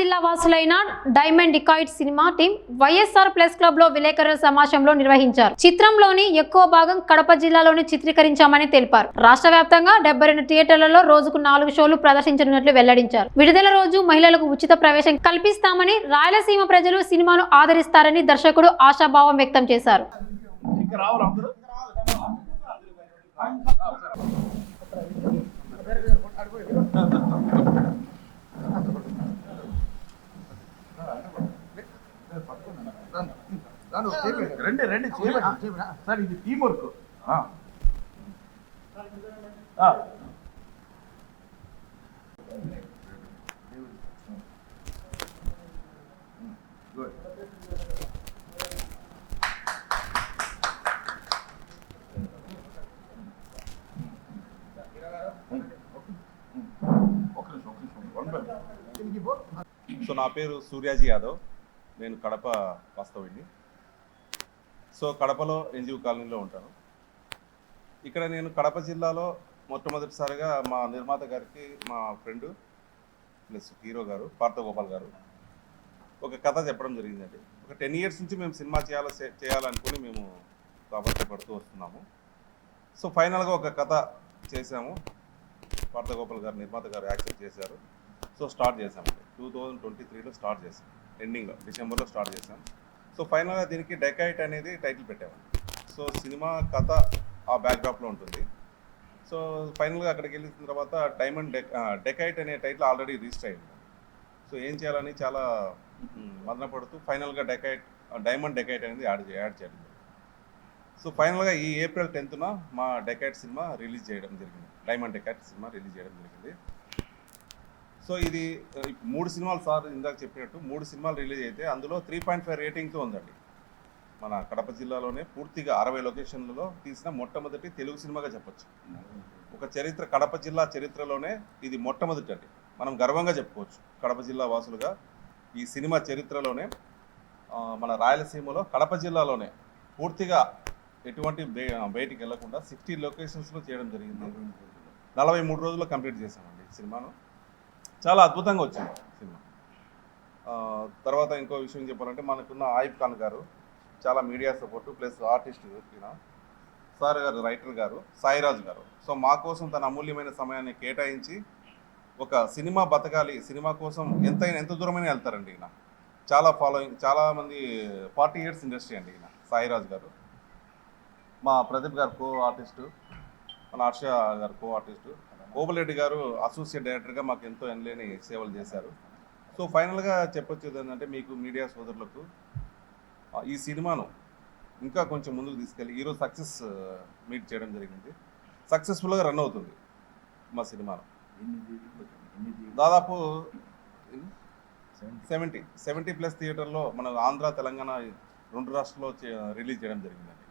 జిల్లా వాసులైన diamond dacoit cinema team YSR plus club లో విలేకరుల సమావేశంలో నిర్వహించారు. చిత్రంలోని ఎక్కువ భాగం కడప జిల్లాలోనే చిత్రీకరించామని తెలిపారు. రాష్ట్ర వ్యాప్తంగా 72 థియేటర్లలో రోజుకు 4 షోలు ప్రదర్శించనున్నట్లు వెల్లడించారు. విడుదల రోజు మహిళలకు ఉచిత ప్రవేశం కల్పిస్తామని, రాయలసీమ ప్రజలు సినిమాను ఆదరిస్తారని దర్శకుడు ఆశాభావం వ్యక్తం చేశారు. రండి సార్, ఇది టీం వర్క్. సో నా పేరు సూర్యాజీ యాదవ్, నేను కడప వాస్తవ్యుడిని. సో కడపలో ఎన్జిఓ కాలనీలో ఉంటాను. ఇక్కడ నేను కడప జిల్లాలో మొట్టమొదటిసారిగా మా నిర్మాత గారికి, మా ఫ్రెండ్ ప్లస్ హీరో గారు పార్థగోపాల్ గారు ఒక కథ చెప్పడం జరిగిందండి. ఒక 10 years నుంచి మేము సినిమా చేయాలనుకుని మేము పడుతూ వస్తున్నాము. సో ఫైనల్గా ఒక కథ చేసాము. పార్థగోపాల్ గారు నిర్మాత గారు యాక్సెప్ట్ చేశారు. సో స్టార్ట్ చేసామండి. 2023లో స్టార్ట్ చేసాం. ఎండింగ్లో డిసెంబర్లో స్టార్ట్ చేసాం. సో ఫైనల్గా దీనికి డెకైట్ అనేది టైటిల్ పెట్టామండి. సో సినిమా కథ ఆ బ్యాక్డ్రాప్లో ఉంటుంది. సో ఫైనల్గా అక్కడికి వెళ్ళిన తర్వాత డెకైట్ అనే టైటిల్ ఆల్రెడీ రిజిస్టర్ అయింది. సో ఏం చేయాలని చాలా మదన పడుతూ ఫైనల్గా డైమండ్ డెకైట్ అనేది యాడ్ చేయాలి. సో ఫైనల్గా ఈ ఏప్రిల్ 10th మా డెకైట్ సినిమా రిలీజ్ చేయడం జరిగింది. డైమండ్ డెకైట్ సినిమా రిలీజ్ చేయడం జరిగింది. సో ఇది 3 సినిమాలు సార్ ఇందాక చెప్పినట్టు 3 సినిమాలు రిలీజ్ అయితే అందులో 3.5 రేటింగ్తో ఉందండి. మన కడప జిల్లాలోనే పూర్తిగా 60 లొకేషన్లలో తీసిన మొట్టమొదటి తెలుగు సినిమాగా చెప్పొచ్చు. ఒక కడప జిల్లా చరిత్రలోనే ఇది మొట్టమొదటి అండి. మనం గర్వంగా చెప్పుకోవచ్చు కడప జిల్లా వాసులుగా. ఈ సినిమా చరిత్రలోనే మన రాయలసీమలో కడప జిల్లాలోనే పూర్తిగా ఎటువంటి బయటికి వెళ్లకుండా 60 లొకేషన్స్లో చేయడం జరిగింది. 43 రోజుల్లో కంప్లీట్ చేశామండి ఈ సినిమాను. చాలా అద్భుతంగా వచ్చింది సినిమా. తర్వాత ఇంకో విషయం చెప్పాలంటే మనకున్న ఆయిబ్ ఖాన్ గారు చాలా media support plus artist sir గారు, రైటర్ గారు సాయిరాజు గారు. సో మా కోసం తన అమూల్యమైన సమయాన్ని కేటాయించి ఒక సినిమా బతకాలి, సినిమా కోసం ఎంత దూరమైనా వెళ్తారండి. ఈయన చాలా ఫాలోయింగ్, చాలామంది 40 years ఇండస్ట్రీ అండి ఈయన సాయిరాజు గారు. మా ప్రదీప్ గారు కో ఆర్టిస్టు, మన హర్ష గారు కో ఆర్టిస్టు, కోబులరెడ్డి గారు అసోసియేట్ డైరెక్టర్గా మాకు ఎంతో ఎనలేని సేవలు చేశారు. సో ఫైనల్గా చెప్పొచ్చేది ఏంటంటే మీకు మీడియా సోదరులకు ఈ సినిమాను ఇంకా కొంచెం ముందుకు తీసుకెళ్ళి ఈరోజు సక్సెస్ మీట్ చేయడం జరిగింది. సక్సెస్ఫుల్గా రన్ అవుతుంది మా సినిమాను. దాదాపు 70+ థియేటర్లో మన ఆంధ్ర తెలంగాణ 2 రాష్ట్రాల్లో రిలీజ్ చేయడం జరిగిందండి.